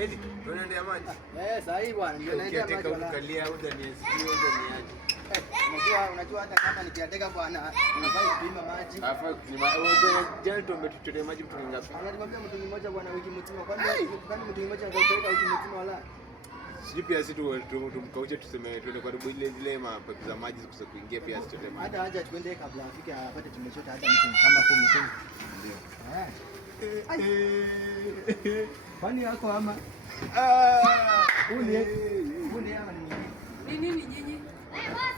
Eti tunaendea maji. Sasa hivi bwana ndio naendea maji wala. Ukalia au ndani ya sio ndani yaje. Unajua hata kama nikiateka bwana unafai kupima maji. Hapa jana tumetutolea maji mtu ngapi? Ananiambia mtu mmoja bwana wiki mzima. Kwani mtu mmoja anataka wiki mzima wala? Sisi pia sisi tumkauche tuseme tuende kwa rubu ile zile mapipa za maji zikusa kuingia pia sisi tuende maji. Hata haja tuende kabla afike apate tumechota hata mtu kama 10 ndio. Kwani yako ama? Uni ama ni nini nyinyi?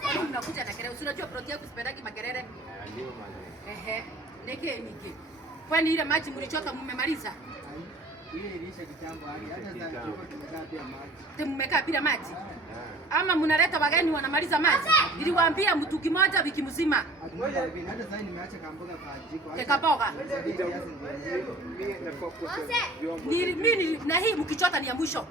Kwani mnakuja na kelele? Unajua ploti yako sipendagi makelele. Ndio maji. Niki. Kwani ile maji mlichota mmemaliza? Ile ilisha kitambo hata sasa tumekaa pia maji. Mmekaa bila maji? Ama mnaleta wageni wanamaliza maji? Niliwaambia mtu kimoja wiki mzima. Hata sasa nimeacha kamboga kwa jiko. Kekaboga. Mimi na hii mkichota ni ya mwisho.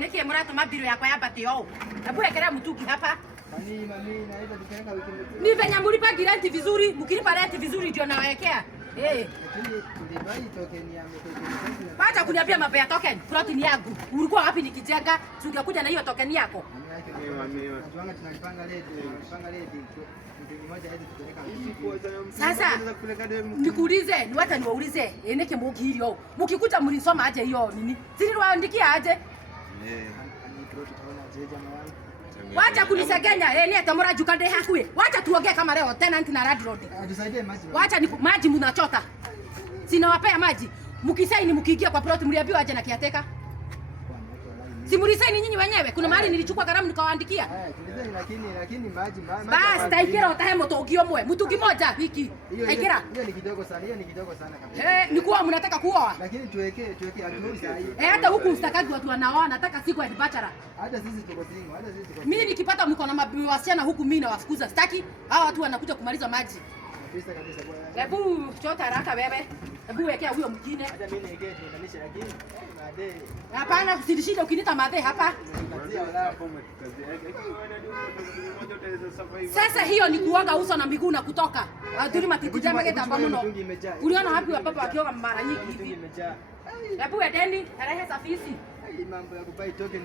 Niki mrato mabiro yako hapa tio. Hebu ekelea mtuki hapa. Mami naweza tukaweka wiki mzima. Ni venye mlipa rent vizuri, mkilipa rent vizuri ndio nawekea. Lakini ndivai token ya mtoto. Baada kuniambia mambo ya token, ploti ni yangu. Ulikuwa wapi nikijenga? Ungekuja na hiyo token yako. Tuanga tunapanga leo, mtu mmoja hadi tupeleka. Sasa nikuulize, ni wacha niwaulize, eneke mugilio. Mkikuja mlisoma aje hiyo nini? Sisi niwaandikia aje? Wacha kunisegenya, ni atamora jukande hakwe. Wacha tuongee kama leo tenant na landlord. Tusaidie maji. Wacha ni maji mnachota. Sinawapea maji. Mkisaini mkiingia kwa plot mliambiwa aje na kiateka. Si mlisaini nyinyi wenyewe. Kuna mahali nilichukua kalamu nikawaandikia. Lakini maji. Basi taikira utahe moto ukiomwe. Mtu kimoja wiki. Taikira. Hiyo ni kidogo sana kabisa. Ni kuoa mnataka kuoa. Lakini tuweke agreement saa hii. Hata huku mstakaki watu wanaoa nataka siku ya bachelor. Hata sisi tuko single, Mimi nikipata mko na wasichana huku mimi nawafukuza. Sitaki. Hao watu wanakuja kumaliza maji. Kabisa bwana. Hebu chota haraka wewe. Hebu wekea huyo mwingine. Hata mimi niwekee tuendanisha lakini madhe. Hapana usinishinde ukinita madhe hapa. Sasa hiyo ni kuoga uso na miguu na kutoka. Aduri matikuja mageta hapa mno. Uliona wapi wa papa wakioga mara nyingi hivi? Hebu edeni, tarehe safisi. Mambo ya kupai token